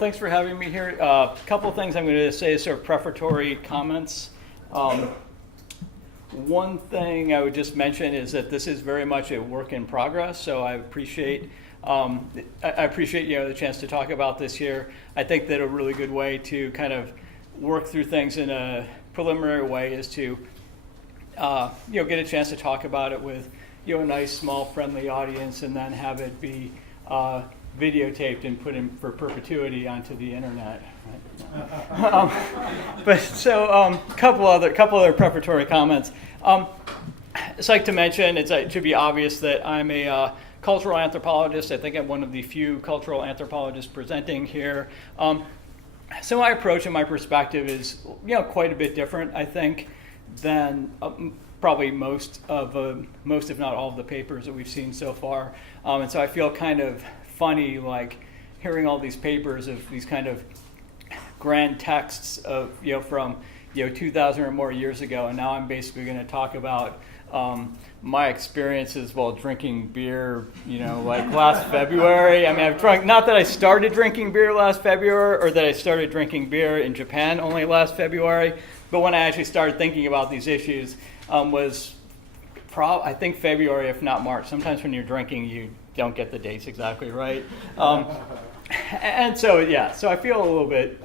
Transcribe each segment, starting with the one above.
Thanks for having me here. A couple of things I'm going to say as sort of preparatory comments. One thing I would just mention is that this is very much a work in progress, so I appreciate the chance to talk about this here. I think that a really good way to kind of work through things in a preliminary way is to get a chance to talk about it with a nice, small, friendly audience, and then have it be videotaped and put in for perpetuity onto the internet. Right? Couple other preparatory comments. I'd like to mention it should be obvious that I'm a cultural anthropologist. I think I'm one of the few cultural anthropologists presenting here. So my approach and my perspective is quite a bit different, I think, than probably most if not all of the papers that we've seen so far. And so I feel kind of funny, like hearing all these papers of these kind of grand texts of from 2,000 or more years ago, and now I'm basically going to talk about my experiences while drinking beer, like last February. I mean, I've drunk, not that I started drinking beer last February or that I started drinking beer in Japan only last February, but when I actually started thinking about these issues was I think February, if not March. Sometimes when you're drinking, you don't get the dates exactly right. And so I feel a little bit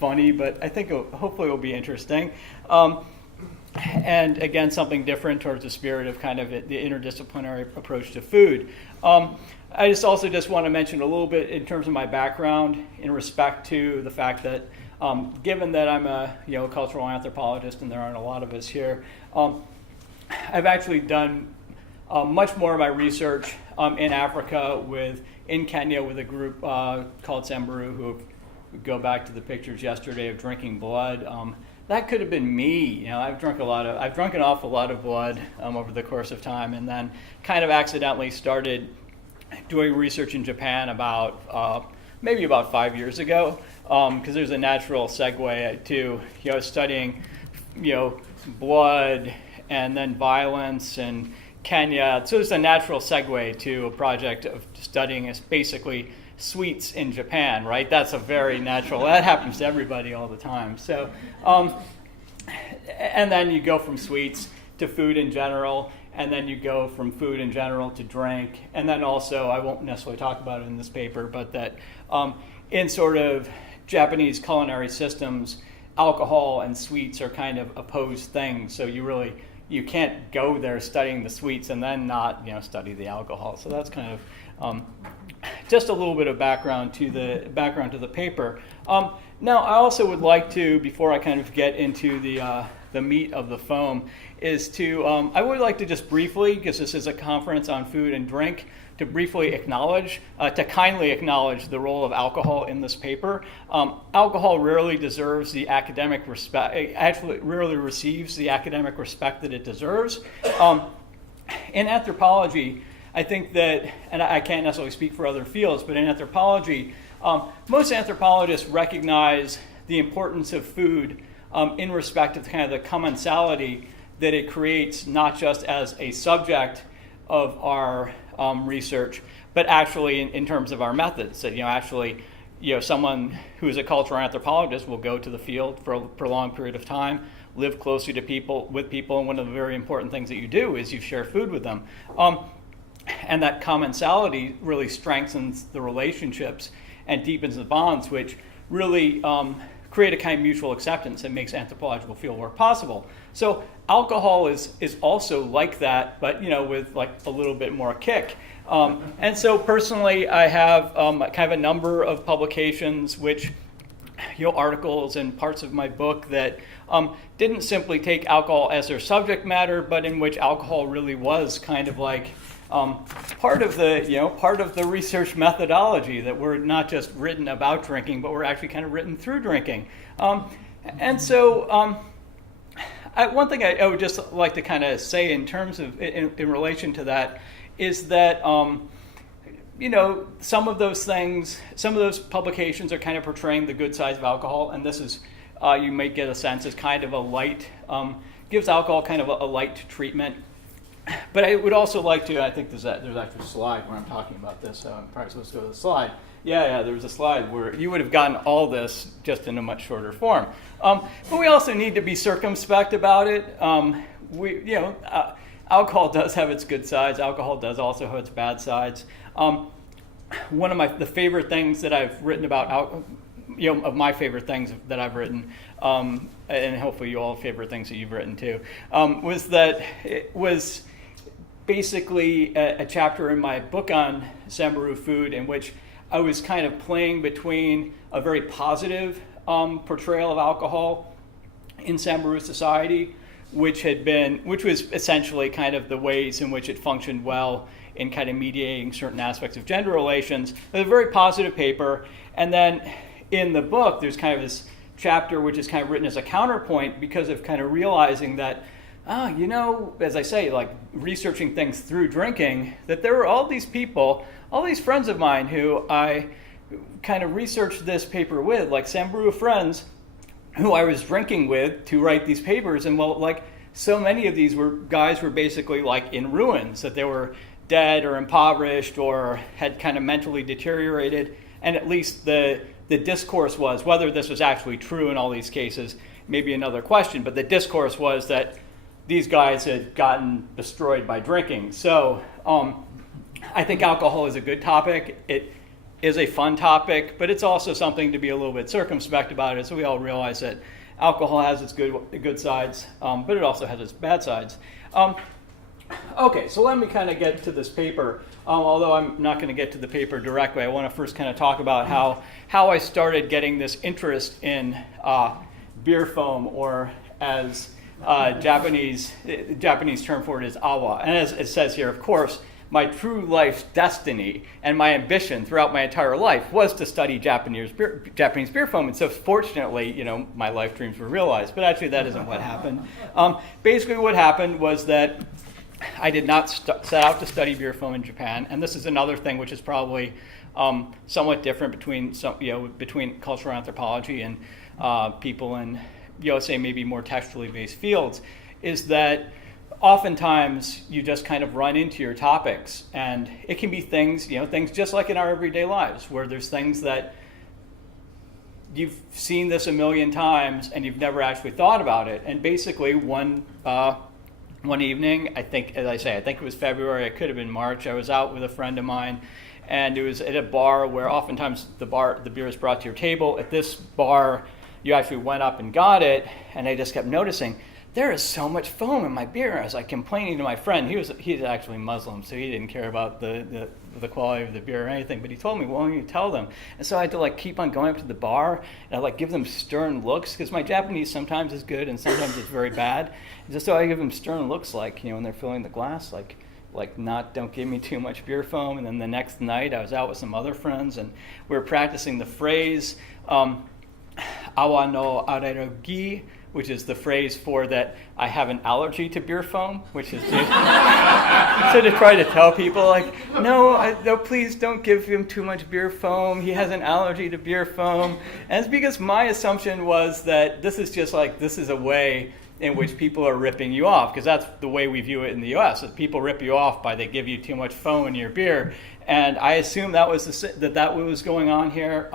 funny, but I think hopefully it will be interesting. And again, something different towards the spirit of kind of the interdisciplinary approach to food. I just want to mention a little bit in terms of my background in respect to the fact that given that I'm a cultural anthropologist and there aren't a lot of us here, I've actually done much more of my research in Africa in Kenya with a group called Samburu, who go back to the pictures yesterday of drinking blood. That could have been me. I've drunk an awful lot of blood over the course of time, and then kind of accidentally started doing research in Japan maybe about 5 years ago, because there's a natural segue to studying blood and then violence and Kenya. So there's a natural segue to a project of studying basically sweets in Japan, right? That's a very natural, that happens to everybody all the time. So, and then you go from sweets to food in general, and then you go from food in general to drink, and then also, I won't necessarily talk about it in this paper, but that in sort of Japanese culinary systems, alcohol and sweets are kind of opposed things. So you can't go there studying the sweets and then not study the alcohol. So that's kind of just a little bit of background to the paper. Now I also would like to, before I kind of get into the meat of the foam, I would like to just briefly, because this is a conference on food and drink, to kindly acknowledge the role of alcohol in this paper. Alcohol rarely deserves the academic respect, actually rarely receives the academic respect that it deserves. In anthropology, I think that, and I can't necessarily speak for other fields, but in anthropology, most anthropologists recognize the importance of food in respect of kind of the commensality that it creates, not just as a subject of our research, but actually in terms of our methods. That someone who is a cultural anthropologist will go to the field for a prolonged period of time, live closely to people, and one of the very important things that you do is you share food with them. And that commensality really strengthens the relationships and deepens the bonds, which really create a kind of mutual acceptance and makes anthropological field work possible. So alcohol is also like that, but with like a little bit more kick. And so personally, I have kind of a number of publications, which articles and parts of my book that didn't simply take alcohol as their subject matter, but in which alcohol really was kind of like part of the research methodology, that we're not just written about drinking, but we're actually kind of written through drinking. And so one thing I would just like to kind of say in terms of in relation to that is that some of those publications are kind of portraying the good sides of alcohol, and this is you might get a sense is kind of a light, gives alcohol kind of a light treatment. But I would also like to, I think there's actually a slide where I'm talking about this, so I'm probably supposed to go to the slide. Yeah, there was a slide where you would have gotten all this just in a much shorter form. But we also need to be circumspect about it. Alcohol does have its good sides. Alcohol does also have its bad sides. One of the favorite things that I've written about, of my favorite things that I've written, and hopefully you all have favorite things that you've written too, was that it was basically a chapter in my book on Samburu food in which I was kind of playing between a very positive portrayal of alcohol in Samburu society, which was essentially kind of the ways in which it functioned well in kind of mediating certain aspects of gender relations. It was a very positive paper. And then in the book, there's kind of this chapter which is kind of written as a counterpoint because of kind of realizing that, as I say, like researching things through drinking, that there were all these people, all these friends of mine who I kind of researched this paper with, like Samburu friends who I was drinking with to write these papers. And so many of these guys were basically like in ruins, that they were dead or impoverished or had kind of mentally deteriorated. And at least the discourse was, whether this was actually true in all these cases, maybe another question, but the discourse was that these guys had gotten destroyed by drinking. So I think alcohol is a good topic. It is a fun topic, but it's also something to be a little bit circumspect about it, so we all realize that alcohol has its good sides, but it also has its bad sides. Okay, so let me kind of get to this paper. Although I'm not going to get to the paper directly, I want to first kind of talk about how I started getting this interest in beer foam, or as Japanese term for it is awa. And as it says here, of course, my true life's destiny and my ambition throughout my entire life was to study Japanese beer foam. And so fortunately, my life dreams were realized. But actually, that isn't what happened. Basically, what happened was that I did not set out to study beer foam in Japan. And this is another thing which is probably somewhat different between cultural anthropology and people in, say, maybe more textually based fields, is that oftentimes you just kind of run into your topics, and it can be things just like in our everyday lives, where there's things that you've seen this a million times and you've never actually thought about it. And basically one evening, I think it was February, it could have been March, I was out with a friend of mine, and it was at a bar where oftentimes the beer is brought to your table. At this bar, you actually went up and got it, and I just kept noticing, there is so much foam in my beer. I was like complaining to my friend. He's actually Muslim, so he didn't care about the quality of the beer or anything. But he told me, "Why don't you tell them?" And so I had to keep on going up to the bar and I give them stern looks, because my Japanese sometimes is good and sometimes it's very bad. And just so I give them stern looks, when they're filling the glass, don't give me too much beer foam. And then the next night I was out with some other friends and we were practicing the phrase awa no arerogi, which is the phrase for that I have an allergy to beer foam, which is so to try to tell people, no, please don't give him too much beer foam. He has an allergy to beer foam. And it's because my assumption was that this is just this is a way in which people are ripping you off, because that's the way we view it in the U.S. That people rip you off by they give you too much foam in your beer. And I assumed that was that was going on here.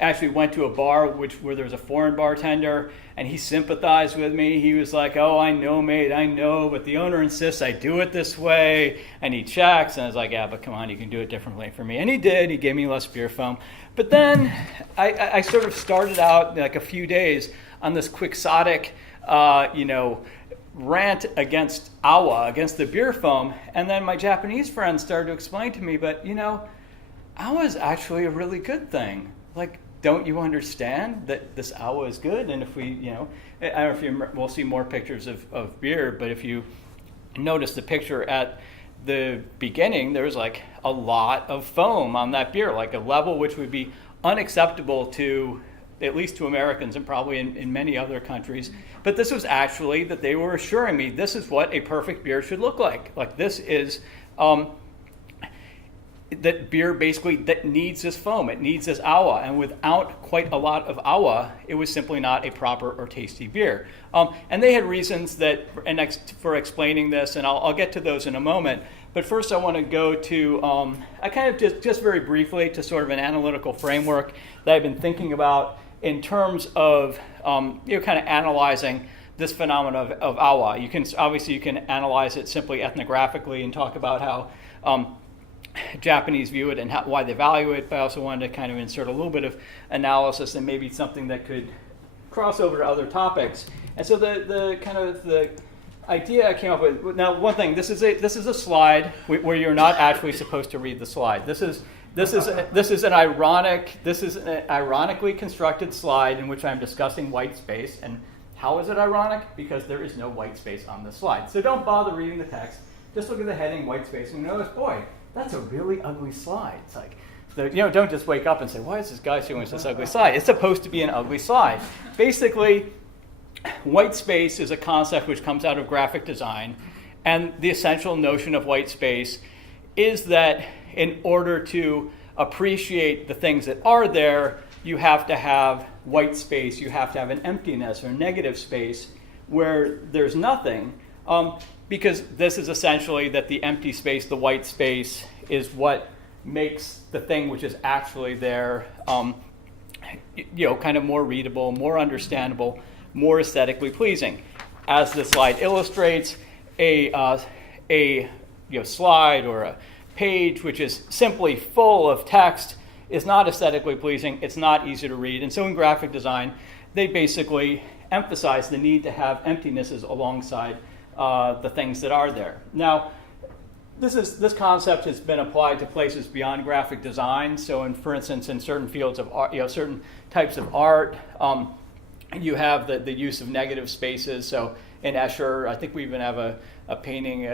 Actually went to a bar where there was a foreign bartender, and he sympathized with me. He was like, "Oh, I know, mate, I know, but the owner insists I do it this way." And he checks, and I was like, "Yeah, but come on, you can do it differently for me." And he did. He gave me less beer foam. But then I sort of started out a few days on this quixotic, rant against awa, against the beer foam. And then my Japanese friends started to explain to me, but awa is actually a really good thing. Don't you understand that this awa is good? And if we, I don't know if we'll see more pictures of beer, but if you notice the picture at the beginning, there's a lot of foam on that beer, a level which would be unacceptable to, at least to Americans and probably in many other countries. But this was actually that they were assuring me this is what a perfect beer should look like. This is that beer basically that needs this foam, it needs this awa, and without quite a lot of awa, it was simply not a proper or tasty beer. And they had reasons for explaining this, and I'll get to those in a moment. But first I want to go to, I kind of just very briefly to sort of an analytical framework that I've been thinking about in terms of kind of analyzing this phenomenon of awa. You can analyze it simply ethnographically and talk about how Japanese view it and why they value it, but I also wanted to kind of insert a little bit of analysis and maybe something that could cross over to other topics. And so the idea I came up with, now one thing, this is a slide where you're not actually supposed to read the slide. This is an ironically constructed slide in which I'm discussing white space. And how is it ironic? Because there is no white space on this slide. So don't bother reading the text. Just look at the heading, white space, and you notice, boy, that's a really ugly slide. It's like, don't just wake up and say, why is this guy showing us this ugly slide? It's supposed to be an ugly slide. Basically, white space is a concept which comes out of graphic design, and the essential notion of white space is that in order to appreciate the things that are there, you have to have white space, you have to have an emptiness or negative space where there's nothing, because this is essentially that the empty space, the white space, is what makes the thing which is actually there kind of more readable, more understandable, more aesthetically pleasing. As the slide illustrates, a slide or a page which is simply full of text is not aesthetically pleasing, it's not easy to read. And so in graphic design, they basically emphasize the need to have emptinesses alongside the things that are there. Now, this concept has been applied to places beyond graphic design. So, for instance, in certain fields of art, certain types of art, you have the use of negative spaces. So in Escher, I think we even have a painting,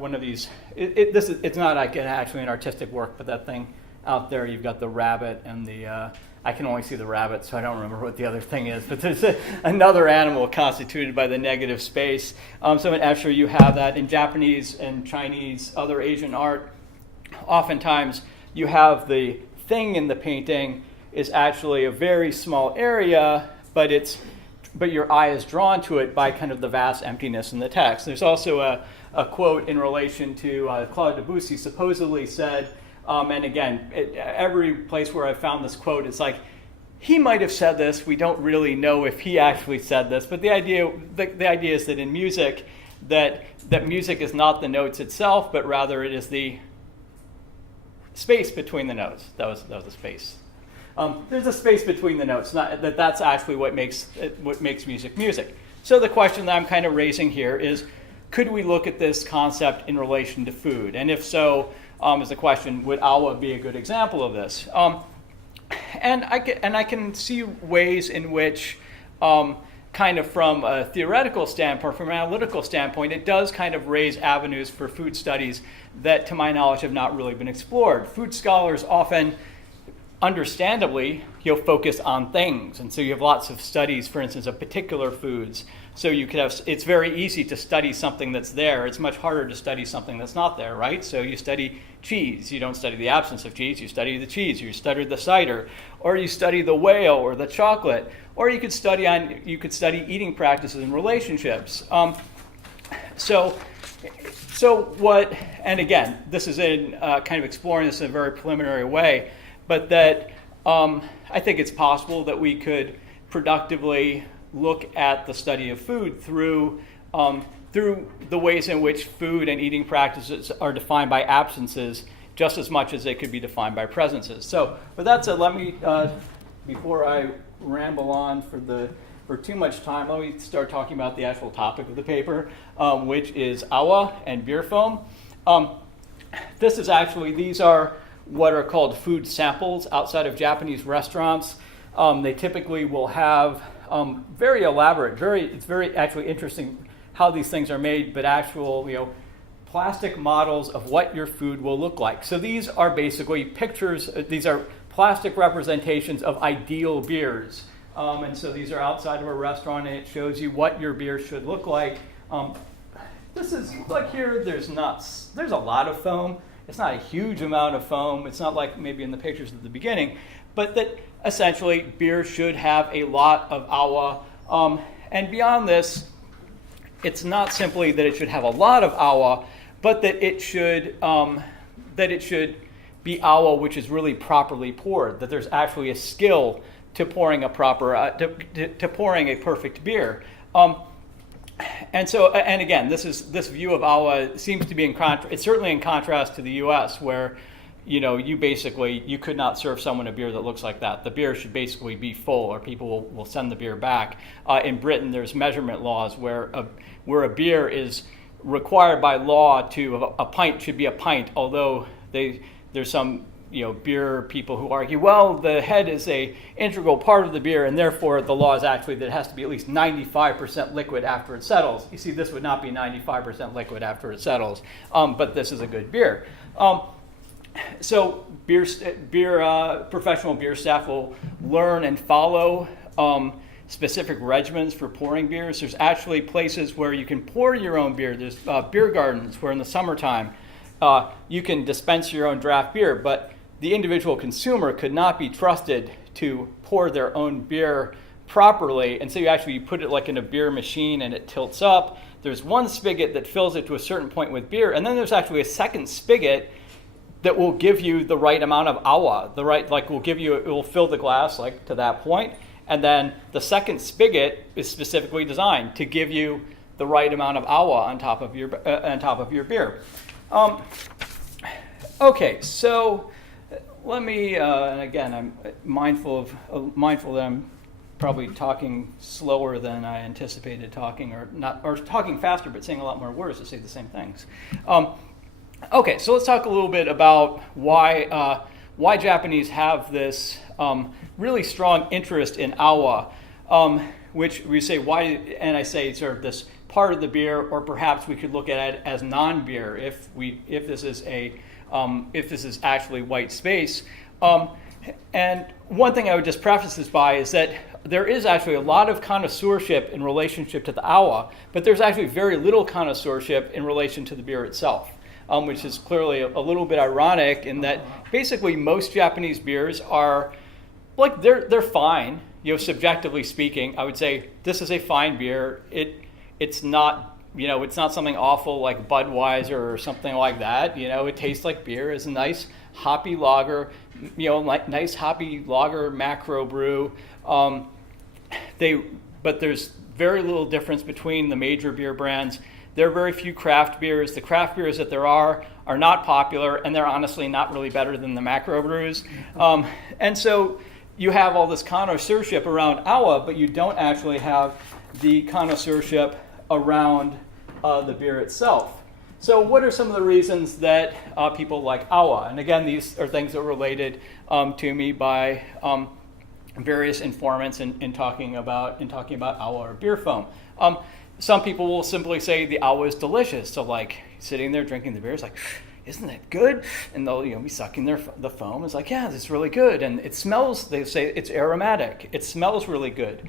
one of these. It's not actually an artistic work, but that thing out there, you've got the rabbit and the. I can only see the rabbit, so I don't remember what the other thing is. But there's another animal constituted by the negative space. So in Escher, you have that. In Japanese and Chinese, other Asian art, oftentimes you have the thing in the painting is actually a very small area, but your eye is drawn to it by kind of the vast emptiness in the text. There's also a quote in relation to Claude Debussy supposedly said, and again, every place where I found this quote, it's like, he might have said this. We don't really know if he actually said this. But the idea is that in music, that music is not the notes itself, but rather it is the space between the notes. That was a space. There's a space between the notes. That's actually what makes music music. So the question that I'm kind of raising here is, could we look at this concept in relation to food? And if so, is the question, would awa be a good example of this? And I can see ways in which, kind of from a theoretical standpoint, from an analytical standpoint, it does kind of raise avenues for food studies that, to my knowledge, have not really been explored. Food scholars often, understandably, focus on things. And so you have lots of studies, for instance, of particular foods. So you could have, it's very easy to study something that's there. It's much harder to study something that's not there, right? So you study cheese. You don't study the absence of cheese. You study the cheese. You study the cider. Or you study the whale or the chocolate. Or you could study eating practices and relationships. So what, and again, this is in kind of exploring this in a very preliminary way, but that I think it's possible that we could productively look at the study of food through the ways in which food and eating practices are defined by absences just as much as they could be defined by presences. So with that said, let me, before I ramble on for too much time, let me start talking about the actual topic of the paper, which is awa and beer foam. These are what are called food samples outside of Japanese restaurants. They typically will have very elaborate, it's very actually interesting how these things are made, but actual, plastic models of what your food will look like. So these are basically pictures, these are plastic representations of ideal beers. And so these are outside of a restaurant, and it shows you what your beer should look like. This is, like here, there's a lot of foam. It's not a huge amount of foam. It's not like maybe in the pictures at the beginning, but that essentially beer should have a lot of awa. And beyond this, it's not simply that it should have a lot of awa, but that it should be awa which is really properly poured. That there's actually a skill to pouring a pouring a perfect beer. And so, and again, this view of awa seems to be it's certainly in contrast to the U.S., where you could not serve someone a beer that looks like that. The beer should basically be full, or people will send the beer back. In Britain, there's measurement laws where a beer is required by law a pint should be a pint, although there's some beer people who argue, well, the head is a integral part of the beer, and therefore the law is actually that it has to be at least 95% liquid after it settles. You see, this would not be 95% liquid after it settles, but this is a good beer. So professional beer staff will learn and follow specific regimens for pouring beers. There's actually places where you can pour your own beer. There's beer gardens where in the summertime you can dispense your own draft beer, but the individual consumer could not be trusted to pour their own beer properly, and so you put it like in a beer machine and it tilts up. There's one spigot that fills it to a certain point with beer, and then there's actually a second spigot that will give you the right amount of awa. It will fill the glass to that point, and then the second spigot is specifically designed to give you the right amount of awa on top of your beer. Okay, so let me, and again, I'm mindful that I'm probably talking slower than I anticipated talking, or talking faster, but saying a lot more words to say the same things. Okay, so let's talk a little bit about why Japanese have this really strong interest in awa, which we say why, and I say sort of this part of the beer, or perhaps we could look at it as non-beer if this is actually white space. And one thing I would just preface this by is that there is actually a lot of connoisseurship in relationship to the awa, but there's actually very little connoisseurship in relation to the beer itself, which is clearly a little bit ironic in that basically most Japanese beers are they're fine, subjectively speaking. I would say this is a fine beer. It's not something awful like Budweiser or something like that. It tastes like beer. It's a nice hoppy lager, nice hoppy lager macro brew. But there's very little difference between the major beer brands. There are very few craft beers. The craft beers that there are not popular, and they're honestly not really better than the macro brews. And so you have all this connoisseurship around awa, but you don't actually have the connoisseurship around the beer itself. So what are some of the reasons that people like awa? And again, these are things that were related to me by various informants in talking about awa or beer foam. Some people will simply say the awa is delicious. So sitting there drinking the beer, it's isn't that good? And they'll be sucking the foam. It's yeah, this is really good. And it smells, they say it's aromatic. It smells really good.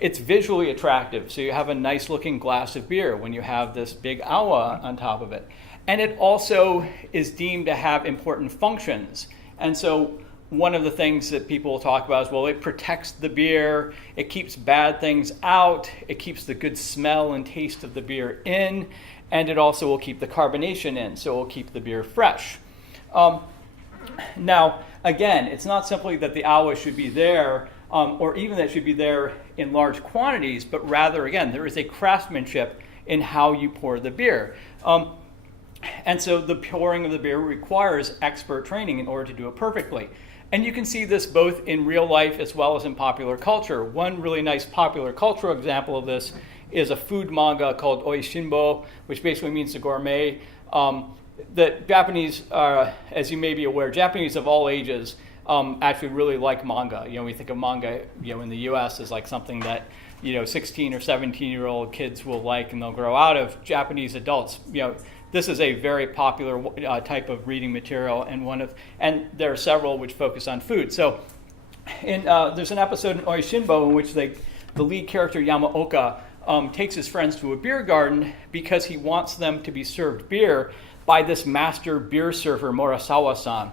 It's visually attractive. So you have a nice looking glass of beer when you have this big awa on top of it. And it also is deemed to have important functions. And so one of the things that people talk about is, well, it protects the beer, it keeps bad things out, it keeps the good smell and taste of the beer in, and it also will keep the carbonation in, so it will keep the beer fresh. Now, again, it's not simply that the awa should be there, or even that it should be there in large quantities, but rather, again, there is a craftsmanship in how you pour the beer. And so the pouring of the beer requires expert training in order to do it perfectly. And you can see this both in real life as well as in popular culture. One really nice popular cultural example of this is a food manga called Oishinbo, which basically means the gourmet. The Japanese, as you may be aware, Japanese of all ages actually really like manga. We think of manga, in the U.S. as something that 16 or 17-year-old kids will like and they'll grow out of. Japanese adults, this is a very popular type of reading material, and there are several which focus on food. So, there's an episode in Oishinbo in which the lead character Yamaoka takes his friends to a beer garden because he wants them to be served beer by this master beer server Murasawa-san,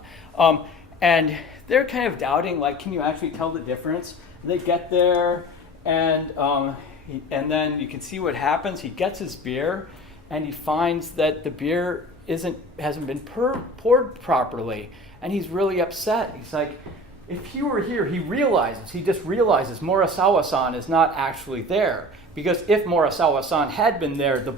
and they're kind of doubting, can you actually tell the difference? They get there, and then you can see what happens. He gets his beer. and he finds that the beer hasn't been poured properly, and he's really upset. He's like, if he were here, he just realizes Murasawa-san is not actually there. Because if Murasawa-san had been there, the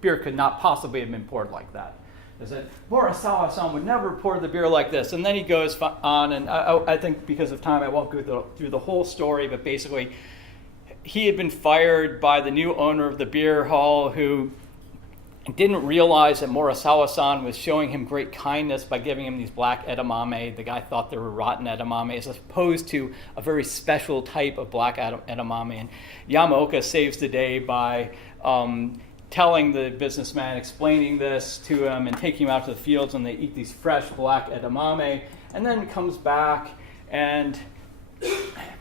beer could not possibly have been poured like that. He said, Murasawa-san would never pour the beer like this. And then he goes on, and I think because of time, I won't go through the whole story, but basically, he had been fired by the new owner of the beer hall, who didn't realize that Murasawa-san was showing him great kindness by giving him these black edamame. The guy thought they were rotten edamame, as opposed to a very special type of black edamame. And Yamaoka saves the day by telling the businessman, explaining this to him, and taking him out to the fields, and they eat these fresh black edamame. And then comes back, and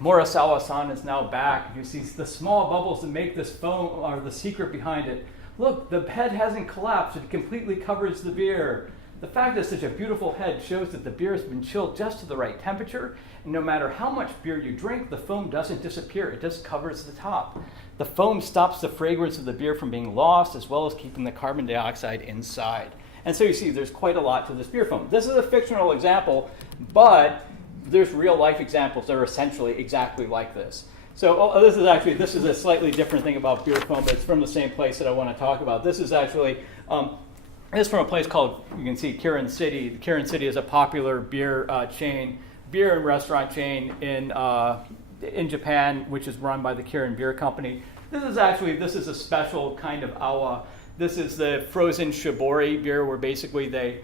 Murasawa-san is now back. You see the small bubbles that make this foam are the secret behind it. Look, the head hasn't collapsed. It completely covers the beer. The fact that such a beautiful head shows that the beer has been chilled just to the right temperature. And no matter how much beer you drink, the foam doesn't disappear. It just covers the top. The foam stops the fragrance of the beer from being lost, as well as keeping the carbon dioxide inside. And so you see, there's quite a lot to this beer foam. This is a fictional example, but there's real life examples that are essentially exactly like this. So this is a slightly different thing about beer foam, but it's from the same place that I want to talk about. This is actually, this is from a place called, you can see, Kirin City. Kirin City is a popular beer and restaurant chain in Japan, which is run by the Kirin Beer Company. This is a special kind of awa. This is the frozen shibori beer, where basically they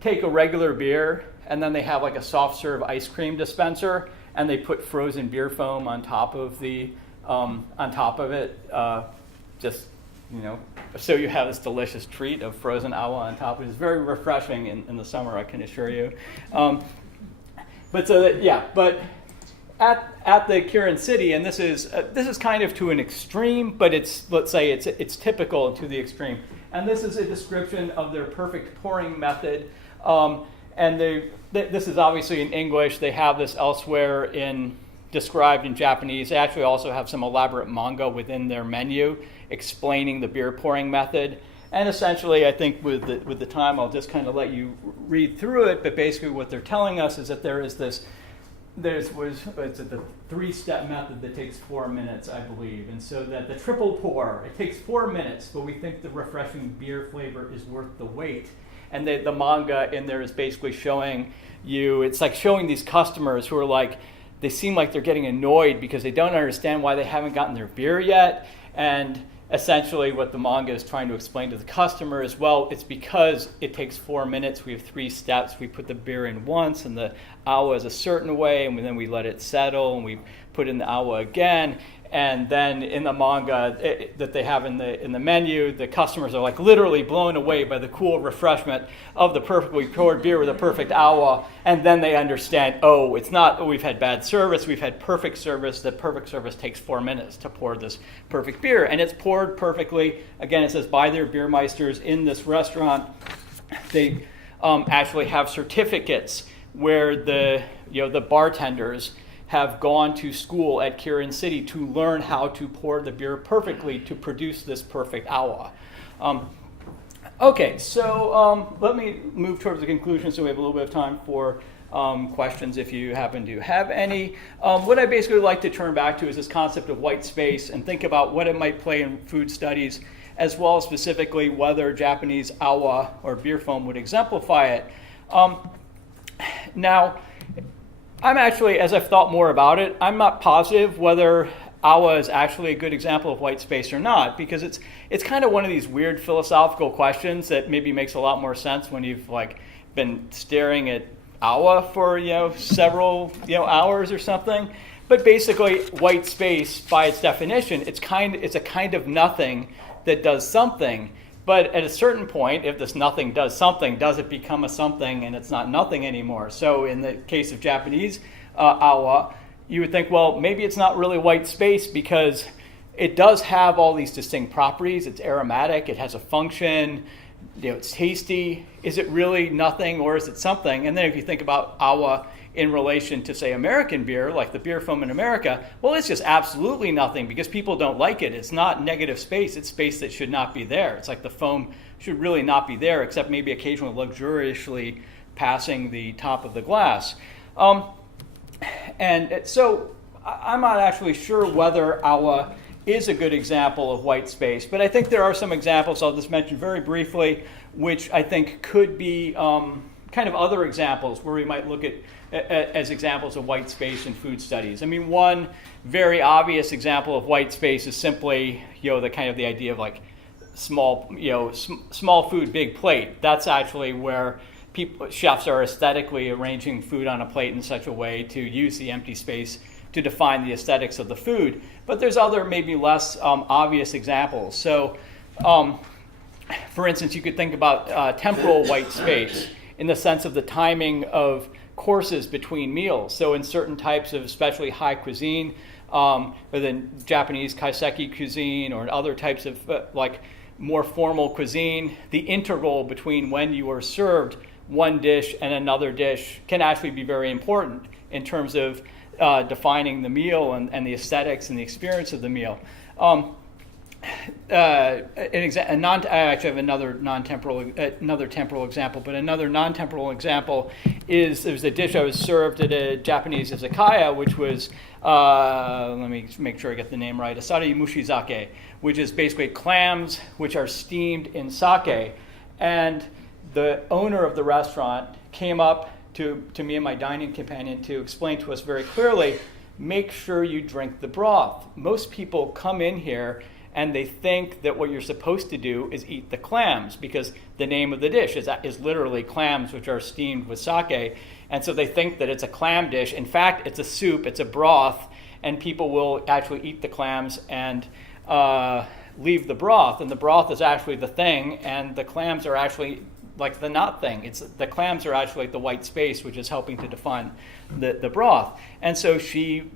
take a regular beer and then they have like a soft serve ice cream dispenser, and they put frozen beer foam on top of it, so you have this delicious treat of frozen awa on top. It's very refreshing in the summer, I can assure you. But at the Kirin City, and this is kind of to an extreme, but it's typical to the extreme. And this is a description of their perfect pouring method. This is obviously in English. They have this elsewhere described in Japanese. They actually also have some elaborate manga within their menu explaining the beer pouring method. And essentially, I think with the time, I'll just kind of let you read through it. But basically, what they're telling us is that it's a 3-step method that takes 4 minutes, I believe. And so that the triple pour, it takes 4 minutes, but we think the refreshing beer flavor is worth the wait. And the manga in there is basically showing you, it's like showing these customers who are like, they seem like they're getting annoyed because they don't understand why they haven't gotten their beer yet. And essentially what the manga is trying to explain to the customer is, well, it's because it takes 4 minutes. We have 3 steps. We put the beer in once, and the awa is a certain way, and then we let it settle, and we put in the awa again. And then in the manga that they have in the menu, the customers are like literally blown away by the cool refreshment of the perfectly poured beer with a perfect awa. And then they understand, it's not, we've had bad service, we've had perfect service. The perfect service takes 4 minutes to pour this perfect beer. And it's poured perfectly. Again, it says by their beermeisters in this restaurant. They actually have certificates where the bartenders have gone to school at Kirin City to learn how to pour the beer perfectly to produce this perfect awa. So let me move towards the conclusion so we have a little bit of time for questions if you happen to have any. What I basically like to turn back to is this concept of white space and think about what it might play in food studies, as well as specifically whether Japanese awa or beer foam would exemplify it. Now, I'm actually, as I've thought more about it, I'm not positive whether awa is actually a good example of white space or not, because it's kind of one of these weird philosophical questions that maybe makes a lot more sense when you've been staring at awa for several hours or something. But basically, white space, by its definition, it's a kind of nothing that does something. But at a certain point, if this nothing does something, does it become a something and it's not nothing anymore? So in the case of Japanese awa, you would think, well, maybe it's not really white space because it does have all these distinct properties. It's aromatic, it has a function, it's tasty. Is it really nothing or is it something? And then if you think about awa in relation to, say, American beer, like the beer foam in America, well, it's just absolutely nothing because people don't like it. It's not negative space. It's space that should not be there. It's like the foam should really not be there, except maybe occasionally luxuriously passing the top of the glass. And so I'm not actually sure whether Awa is a good example of white space, but I think there are some examples I'll just mention very briefly, which I think could be kind of other examples where we might look at as examples of white space in food studies. I mean, one very obvious example of white space is simply, the kind of the idea of like small food, big plate. That's actually where chefs are aesthetically arranging food on a plate in such a way to use the empty space to define the aesthetics of the food. But there's other maybe less obvious examples. So, for instance, you could think about temporal white space in the sense of the timing of courses between meals. So in certain types of especially high cuisine, or the Japanese kaiseki cuisine, or in other types of like more formal cuisine, the interval between when you are served one dish and another dish can actually be very important in terms of defining the meal and the aesthetics and the experience of the meal. I actually have another temporal example, but another non-temporal example is there's a dish I was served at a Japanese izakaya, which was, let me make sure I get the name right, asari mushizake, which is basically clams which are steamed in sake. And the owner of the restaurant came up to me and my dining companion to explain to us very clearly, make sure you drink the broth. Most people come in here and they think that what you're supposed to do is eat the clams because the name of the dish is literally clams which are steamed with sake. And so they think that it's a clam dish. In fact, it's a soup, it's a broth, and people will actually eat the clams and leave the broth. And the broth is actually the thing, and the clams are actually like the not thing. The clams are actually like the white space, which is helping to define the broth. And so she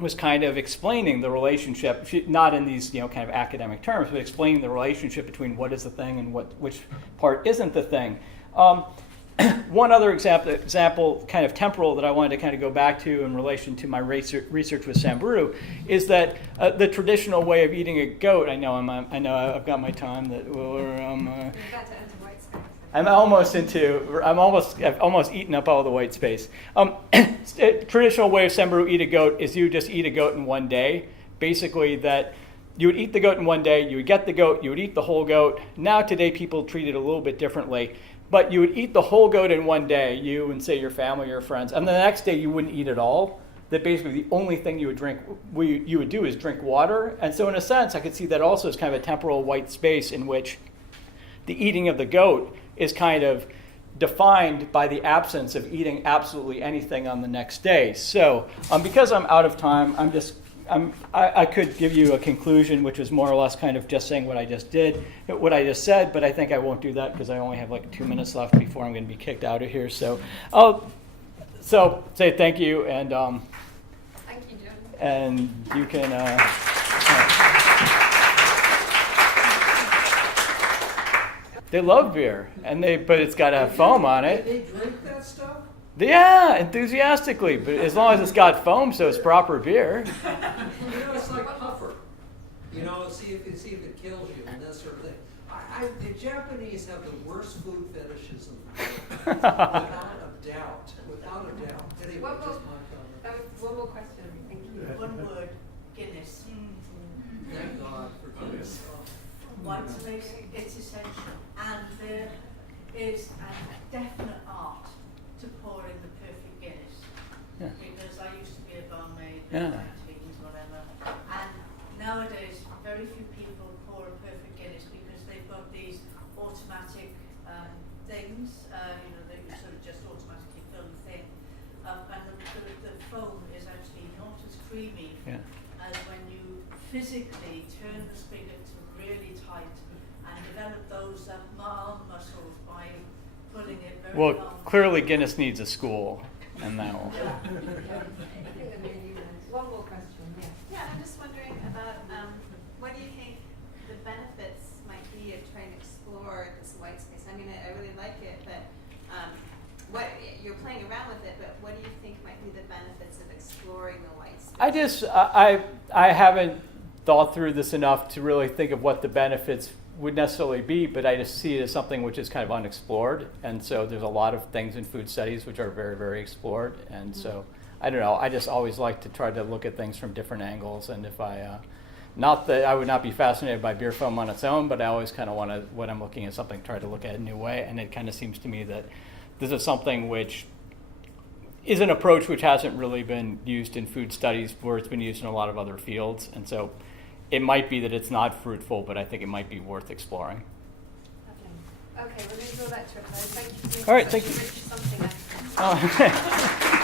was kind of explaining the relationship, not in these kind of academic terms, but explaining the relationship between what is the thing and which part isn't the thing. One other example, kind of temporal, that I wanted to kind of go back to in relation to my research with Samburu is that the traditional way of eating a goat. I know I've got my time. I've almost eaten up all the white space. Traditional way of Samburu eat a goat is you just eat a goat in one day. Basically, that you would eat the goat in one day, you would get the goat, you would eat the whole goat. Now today people treat it a little bit differently, but you would eat the whole goat in one day, you and say your family or your friends, and the next day you wouldn't eat at all. That basically the only thing you would do is drink water. And so in a sense, I could see that also as kind of a temporal white space in which the eating of the goat is kind of defined by the absence of eating absolutely anything on the next day. So because I'm out of time, I could give you a conclusion, which is more or less kind of just saying what I just said, but I think I won't do that because I only have like 2 minutes left before I'm going to be kicked out of here. So I'll say thank you, and thank you, John. And you can. They love beer, but it's got to have foam on it. They drink that stuff? Yeah, enthusiastically, but as long as it's got foam, so it's proper beer. It's like puffer. See if it kills you and that sort of thing. The Japanese have the worst food fetishes in the world, without a doubt. Anyway, One just my comment. one more question. Thank you. One word, Guinness. Thank God for Guinness. White space, it's essential. And there is a definite art to pouring the perfect Guinness. Yeah. Because I used to be a barmaid, Yeah. teens, whatever. And nowadays, very few people pour a perfect Guinness because they've got these automatic things, that you sort of just automatically fill the thing. And the foam is actually not as creamy as when you physically turn the spigot to really tight and develop those arm muscles by pulling it very long. Well, clearly Guinness needs a school, and that will. One more question. Yeah, I'm just wondering about what do you think the benefits might be of trying to explore this white space? I mean, I really like it, but what you're playing around with it. But what do you think exploring the white space? I just, I haven't thought through this enough to really think of what the benefits would necessarily be, but I just see it as something which is kind of unexplored. And so there's a lot of things in food studies which are very, very explored. And so, I don't know, I just always like to try to look at things from different angles. And if I, not that I would not be fascinated by beer foam on its own, but I always kind of want to, when I'm looking at something, try to look at it a new way. And it kind of seems to me that this is something which is an approach which hasn't really been used in food studies, where it's been used in a lot of other fields. And so it might be that it's not fruitful, but I think it might be worth exploring. Okay, we're going to draw that to a close. Thank you. All right, thank you. Something else.